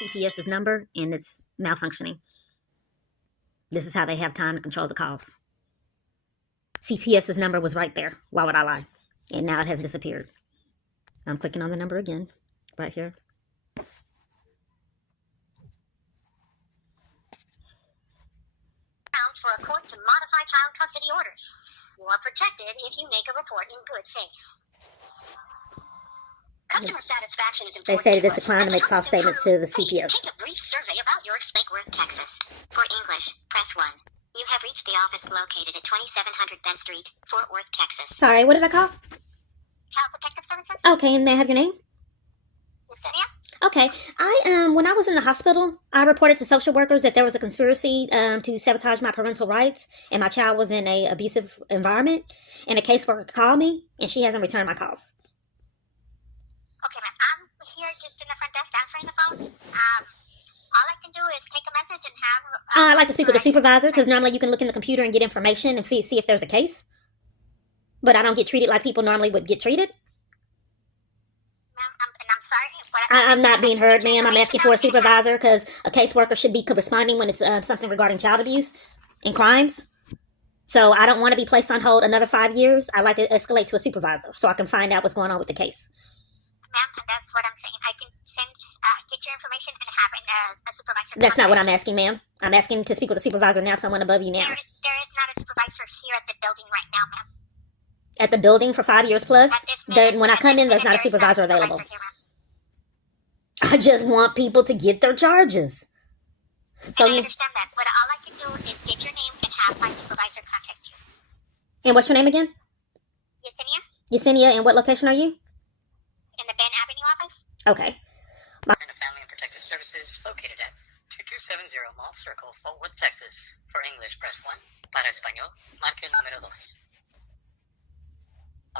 CPS's number and it's malfunctioning. This is how they have time to control the calls. CPS's number was right there. Why would I lie? And now it has disappeared. I'm clicking on the number again, right here. For a court to modify child custody orders. You are protected if you make a report in good faith. Customer satisfaction is important. They say that it's a crime to make false statements to the CPS. Take a brief survey about your Fort Worth, Texas. For English, press 1. You have reached the office located at 2700 Bend Street, Fort Worth, Texas. Sorry, what did I call? Child Protective Services? Okay, and may I have your name? Yesenia? Okay, when I was in the hospital, I reported to social workers that there was a conspiracy to sabotage my parental rights, and my child was in an abusive environment, and a caseworker called me, and she hasn't returned my calls. Okay, ma'am. I'm here just in the front desk answering the phone. All I can do is take a message and have... I'd like to speak with a supervisor, because normally you can look in the computer and get information and see if there's a case. But I don't get treated like people normally would get treated. Ma'am, I'm sorry. I'm not being heard, ma'am. I'm asking for a supervisor because a caseworker should be responding when it's something regarding child abuse and crimes. So I don't want to be placed on hold another 5 years. I'd like to escalate to a supervisor so I can find out what's going on with the case. Ma'am, that's what I'm saying. I can get your information and have a supervisor. That's not what I'm asking, ma'am. I'm asking to speak with a supervisor now, someone above you now. There is not a supervisor here at the building right now, ma'am. At the building for 5 years plus? When I come in, there's not a supervisor available. I just want people to get their charges. So, and I understand that, but all I can do is get your name and have my supervisor contact you. And what's your name again? Yesenia? Yesenia, and what location are you? In the Ben Avenue office. Okay. And Family and Protective Services located at 2270 Mall Circle, Fort Worth, Texas. For English, press 1. Para Español, marque el número 2.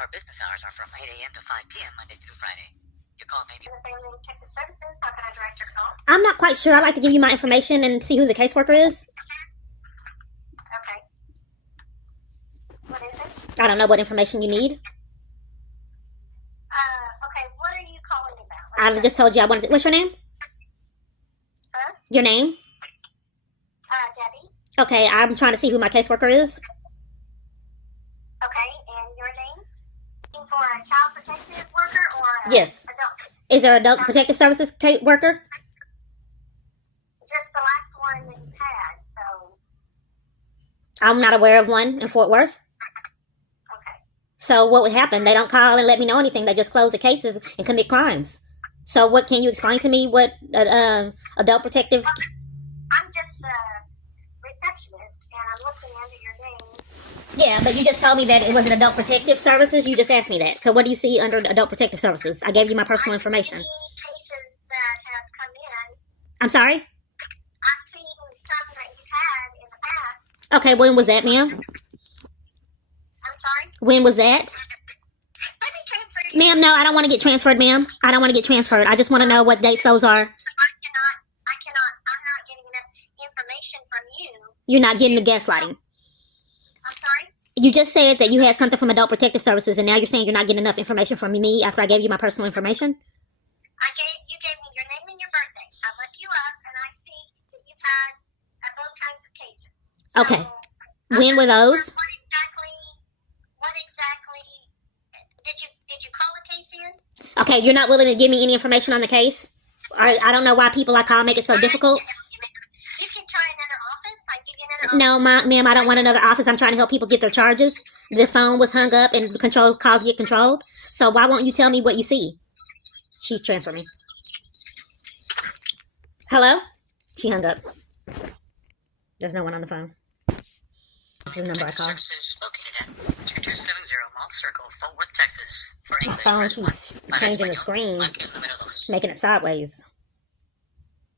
Our business hours are from 8 a.m. to 5 p.m. Monday through Friday. Your call may be... Family and Protective Services, how can I direct your call? I'm not quite sure. I'd like to give you my information and see who the caseworker is. Okay. What is it? I don't know what information you need. Okay, what are you calling about? I just told you I wanted to... What's your name? Huh? Your name? Debbie. Okay, I'm trying to see who my caseworker is. Okay, and your name? Looking for a child protective worker or Yes. adult? Is there adult protective services worker? Just the last one that you had, so... I'm not aware of one in Fort Worth. Okay. So what would happen? They don't call and let me know anything. They just close the cases and commit crimes. So what can you explain to me what adult protective... I'm just a receptionist, and I'm looking under your name. Yeah, but you just told me that it was an adult protective services. You just asked me that. So what do you see under adult protective services? I gave you my personal information. Any cases that have come in, I'm sorry? I've seen some that you've had in the past. Okay, when was that, ma'am? I'm sorry? When was that? Let me transfer you. Ma'am, no, I don't want to get transferred, ma'am. I don't want to get transferred. I just want to know what dates those are. I'm not getting enough information from you. You're not getting the gaslighting. I'm sorry? You just said that you had something from Adult Protective Services, and now you're saying you're not getting enough information from me after I gave you my personal information? You gave me your name and your birthday. I looked you up, and I see that you've had both kinds of cases. Okay. So, When were those? What exactly, did you call the case in? Okay, you're not willing to give me any information on the case? I don't know why people I call make it so difficult. You can try another office. I give you another office. No, ma'am, I don't want another office. I'm trying to help people get their charges. The phone was hung up and the calls get controlled. So why won't you tell me what you see? She transferred me. Hello? She hung up. There's no one on the phone. This is the number I called. Services located at 2270 Mall Circle, Fort Worth, Texas. For My English, phone press 1. keeps Para changing the Español, screen, marque el número 2. making it sideways.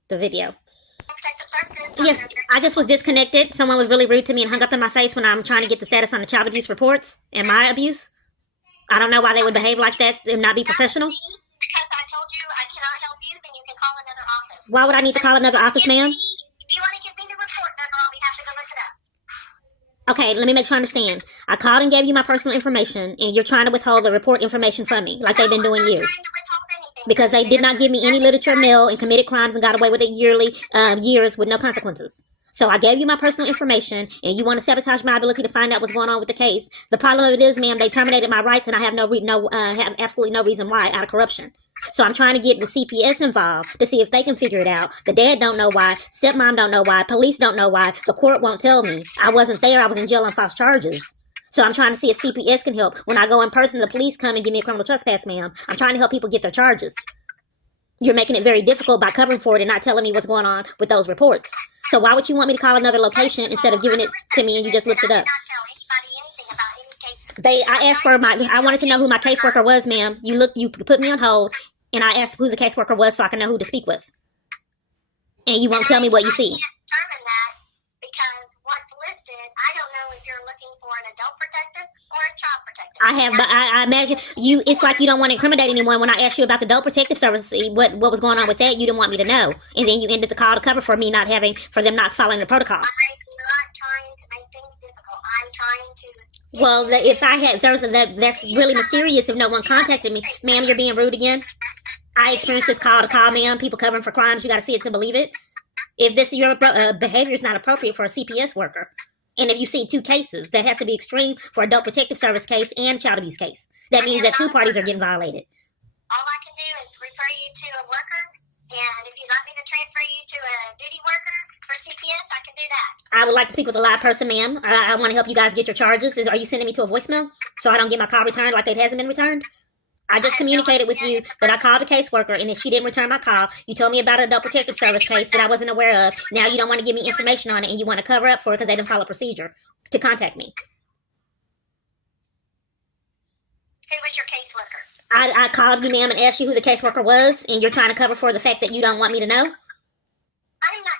The video. Protective Services. Yes, I just was disconnected. Someone was really rude to me and hung up in my face when I'm trying to get the status on the child abuse reports and my abuse. I don't know why they would behave like that and not be professional. Because I told you I cannot help you, then you can call another office. Why would I need to call another office, ma'am? If you want to give me the report number, I'll be happy to look it up. Okay, let me make sure I understand. I called and gave you my personal information, and you're trying to withhold the report information from me, like they've been doing I'm not years. trying to withhold anything. because they did not give me any literature mail and committed crimes and got away with it years with no consequences. So I gave you my personal information, and you want to sabotage my ability to find out what's going on with the case. The problem of it is, ma'am, they terminated my rights, and I have have absolutely no reason why out of corruption. So I'm trying to get the CPS involved to see if they can figure it out. The dad don't know why. Stepmom don't know why. Police don't know why. The court won't tell me. I wasn't there. I was in jail on false charges. So I'm trying to see if CPS can help. When I go in person, the police come and give me a criminal trespass, ma'am. I'm trying to help people get their charges. You're making it very difficult by covering for it and not telling me what's going on with those reports. So why would you want me to call another location instead of giving it to me and you just looked it up? I asked for I wanted to know who my caseworker was, ma'am. You put me on hold, and I asked who the caseworker was so I can know who to speak with. And you won't tell me what you see. Determine that because what's listed, I don't know if you're looking for an adult protective or a child protective. But I imagine it's like you don't want to incriminate anyone. When I asked you about the adult protective service, what was going on with that, you didn't want me to know. And then you ended the call to cover for them not following the protocol. I'm not trying to make things difficult. I'm trying to... Well, if I had, that's really mysterious if no one contacted me. Ma'am, you're being rude again. I experienced this call to call, ma'am. People covering for crimes, you got to see it to believe it. If your behavior is not appropriate for a CPS worker, and if you see two cases, that has to be extreme for adult protective service case and child abuse case. That means that two parties are getting violated. All I can do is refer you to a worker, and if you'd like me to transfer you to a duty worker for CPS, I can do that. I would like to speak with a live person, ma'am. I want to help you guys get your charges. Are you sending me to a voicemail so I don't get my call returned like it hasn't been returned? I just communicated with you that I called a caseworker, and if she didn't return my call, you told me about an adult protective service case that I wasn't aware of. Now you don't want to give me information on it, and you want to cover up for it because they didn't follow procedure to contact me. Who was your caseworker? I called you, ma'am, and asked you who the caseworker was, and you're trying to cover for the fact that you don't want me to know? I'm not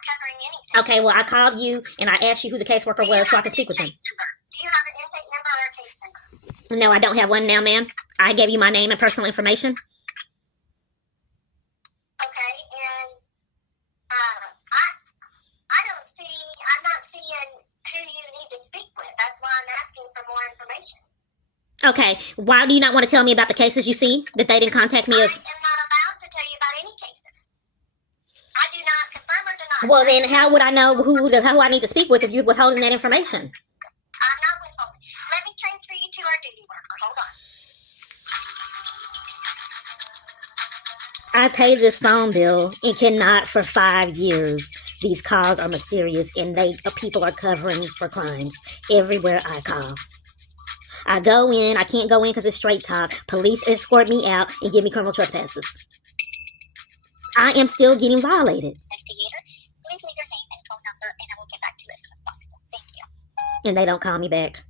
covering anything. Okay, well, I called you, and I asked you who the caseworker was so I could speak with them. Do you have an intake number or a case number? No, I don't have one now, ma'am. I gave you my name and personal information. Okay, and I'm not seeing who you need to speak with. That's why I'm asking for more information. Okay, why do you not want to tell me about the cases you see that they didn't contact me? I am not allowed to tell you about any cases. I do not confirm or deny. Well, then how would I know who I need to speak with if you're withholding that information? I'm not withholding. Let me transfer you to our duty worker. Hold on. I pay this phone bill and cannot for 5 years. These calls are mysterious, and people are covering for crimes everywhere I call. I go in, I can't go in because it's straight talk. Police escort me out and give me criminal trespasses. I am still getting violated. Investigator, please leave your name and phone number, and I will get back to you as soon as possible. Thank you. And they don't call me back.